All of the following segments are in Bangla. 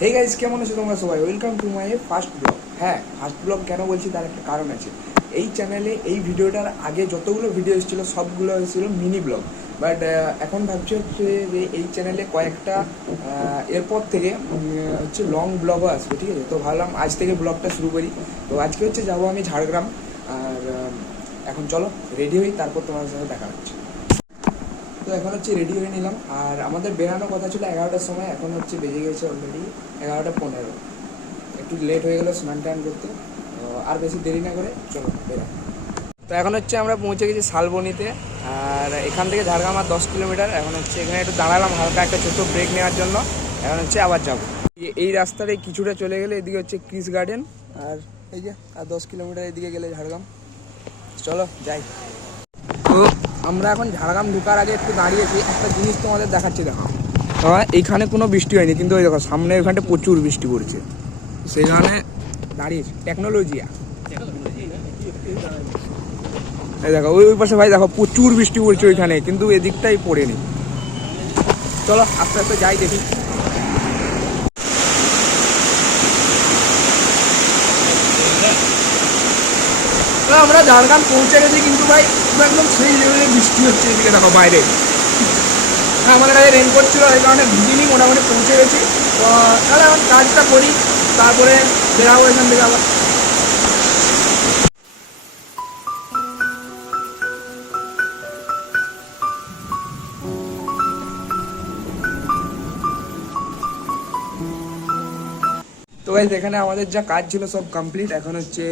হে গাইজ কেমন আছো তোমরা সবাই? Welcome to my first blog হ্যাঁ ফার্স্ট ব্লগ কেন বলছি তার একটা কারণ আছে। এই চ্যানেলে এই ভিডিওটার আগে যতগুলো ভিডিও এসেছিল, সবগুলো এসেছিল মিনি ব্লগ বাট এখন ভাবছি হচ্ছে যে এই চ্যানেলে কয়েকটা এরপর থেকে হচ্ছে লং ব্লগও আসবে, ঠিক আছে? তো ভাবলাম আজ থেকে ব্লগটা শুরু করি। তো আজকে হচ্ছে যাব আমি ঝাড়গ্রাম। আর এখন চলো রেডি হই, তারপর তোমার সাথে দেখা হচ্ছে। তো এখন হচ্ছে রেডি হয়ে নিলাম। আর আমাদের বেরানোর কথা ছিল এগারোটার সময়, এখন হচ্ছে বেজে গেছে অলরেডি এগারোটা পনেরো। একটু লেট হয়ে গেলো স্নান টান করতে। আর বেশি দেরি না করে চলো বেরা তো এখন হচ্ছে আমরা পৌঁছে গেছি শালবনিতে। আর এখান থেকে ঝাড়গ্রাম আর দশ কিলোমিটার। এখন হচ্ছে এখানে একটু দাঁড়ালাম হালকা একটা ছোট্ট ব্রেক নেওয়ার জন্য। এখন হচ্ছে আবার যাব। এই- রাস্তার এই কিছুটা চলে গেলে এদিকে হচ্ছে ক্রিস গার্ডেন আর এই যে, আর দশ কিলোমিটার এদিকে গেলে ঝাড়গ্রাম। চলো, যাই। আমরা এখন ঝাড়গ্রাম ঢুকার আগে একটু দাঁড়িয়েছি, একটা জিনিস তোমাদের দেখাচ্ছি, দেখো। হ্যাঁ এইখানে কোনো বৃষ্টি হয়নি, কিন্তু ওই দেখো, সামনে ওইখানটা প্রচুর বৃষ্টি পড়ছে। সেখানে দাঁড়িয়েছি, টেকনোলজিয়া। এই দেখো, ওই ওই পাশে ভাই দেখো, প্রচুর বৃষ্টি পড়ছে ওইখানে, কিন্তু এদিকটাই পড়েনি। চলো, আস্তে আস্তে যাই দেখি। আমরা ঝাড়গ্রাম পৌঁছে গেছি কিন্তু ভাই একদম সেই লেভেলে বৃষ্টি হচ্ছে এদিকে দেখো বাইরে। হ্যাঁ, আমাদের কাছে রেনকোট ছিল এই কারণে ভিজিনি মোটামুটি পৌঁছে গেছি। তাহলে এখন কাজটা করি তারপরে বেরাবো এখান থেকে আবার। ভাই এখানে আমাদের যা কাজ ছিল সব কমপ্লিট এখন হচ্ছে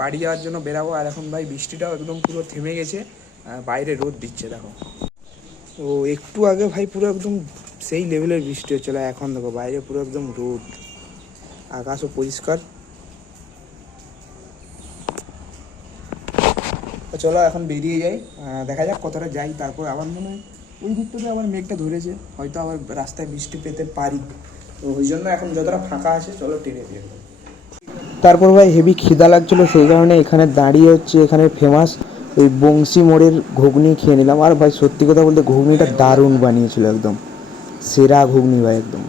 বাড়ি যাওয়ার জন্য বেরাবো, আর এখন ভাই বৃষ্টিটাও একদম পুরো থেমে গেছে। বাইরে রোদ দিচ্ছে, দেখো। ও, একটু আগে ভাই পুরো একদম সেই লেভেলের বৃষ্টি হচ্ছিল এখন দেখো বাইরে পুরো একদম রোদ। আকাশও পরিষ্কার। চলো এখন বেরিয়ে যাই। দেখা যাক কতটা যাই, তারপর আবার মনে হয় ওই দিকটাতে আবার মেঘটা ধরেছে। হয়তো আবার রাস্তায় বৃষ্টি পেতে পারি। তো ওই জন্য এখন যতটা ফাঁকা আছে, চলো টেনে দিয়ে তারপর ভাই হেভি খিদা লাগছিল, সেই কারণে এখানে দাঁড়িয়ে হচ্ছে এখানে ফেমাস ওই বংশী মোড়ের ঘুগনি খেয়ে নিলাম। আর ভাই সত্যি কথা বলতে ঘুগনিটা দারুণ বানিয়েছিল একদম। সেরা ঘুগনি ভাই একদম।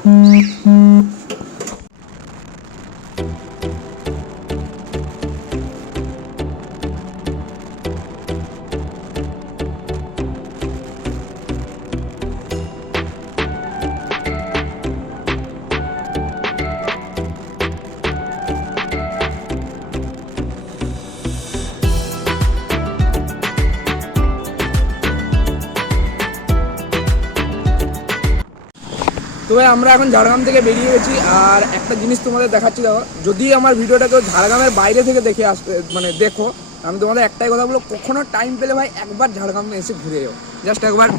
তো ভাই আমরা এখন ঝাড়গ্রাম থেকে বেরিয়ে গেছি, আর একটা জিনিস তোমাদের দেখাচ্ছি দেখো, যদি আমার ভিডিওটা কেউ ঝাড়গ্রামের বাইরে থেকে দেখে আসতে মানে দেখো, আমি তোমাদের একটাই কথা বলব, কখনো টাইম পেলে ভাই একবার ঝাড়গ্রামে এসে ঘুরে যাও জাস্ট একবার।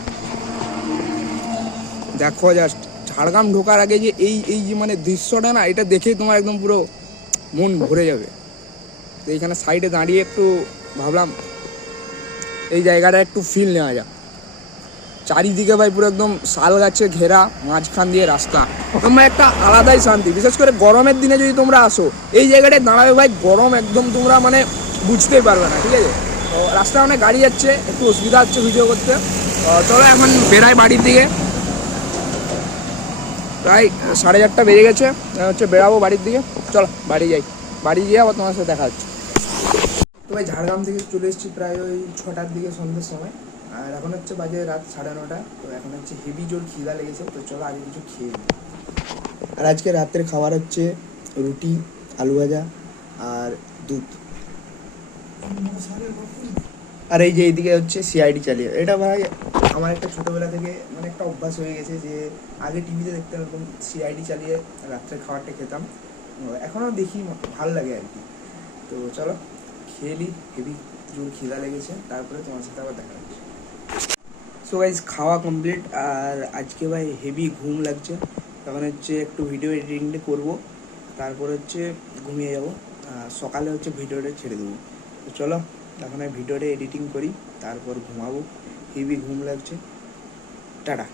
দেখো জাস্ট ঝাড়গ্রাম ঢোকার আগে যে এই এই যে মানে দৃশ্যটা না, এটা দেখেই তোমার একদম পুরো মন ভরে যাবে। তো এইখানে সাইডে দাঁড়িয়ে একটু ভাবলাম, এই জায়গাটা একটু ফিল নেওয়া যাক। চারিদিকে ভাই পুরো একদম শাল গাছে ঘেরা, মাঝখান দিয়ে রাস্তা। তোমরা একটা আলাদাই শান্তি। বিশেষ করে গরমের দিনে যদি তোমরা আসো, এই জায়গাটায় দাঁড়াবে ভাই, গরম একদম তোমরা মানে বুঝতেই পারবে না, ঠিক আছে? তো রাস্তায় অনেক গাড়ি যাচ্ছে, একটু অসুবিধা হচ্ছে ভিডিও করতে। চলো এখন বেরাই বাড়ির দিকে। প্রায় সাড়ে চারটা বেজে গেছে হচ্ছে বেরাবো বাড়ির দিকে। চলো বাড়ি যাই। বাড়ি গিয়ে আবার তোমার সাথে দেখা হচ্ছে। তো ভাই ঝাড়গ্রাম থেকে চলে এসেছি প্রায় ওই ছটার দিকে সন্ধ্যের সময়। আর এখন হচ্ছে বাজে রাত সাড়ে নটা, তো এখন হচ্ছে হেভি জোর খিদা লেগেছে, তো চলো আগে কিছু খেয়ে নিই। আর আজকে রাতের খাবার হচ্ছে রুটি, আলু ভাজা আর দুধ। আর এই যে এইদিকে হচ্ছে সিআইডি চালিয়ে, এটা ভাই আমার একটা ছোটোবেলা থেকে মানে একটা অভ্যাস হয়ে গেছে যে আগে টিভিতে দেখতাম এরকম সিআইডি চালিয়ে রাত্রের খাবারটা খেতাম। এখনও দেখি ভালো লাগে আর কি। তো চলো, খেয়ে নিই হেভি জোর খিদা লেগেছে, তারপরে তোমার সাথে আবার দেখা হচ্ছে। সো গাইজ খাওয়া কমপ্লিট আর আজকে ভাই হেভি ঘুম লাগছে। তখন হচ্ছে একটু ভিডিও এডিটিংটা করব। তারপর হচ্ছে ঘুমিয়ে যাব। সকালে হচ্ছে ভিডিওটা ছেড়ে দেবো। তো চলো, তখন ভিডিওটা এডিটিং করি, তারপর ঘুমাবো। হেভি ঘুম লাগছে। টাটা।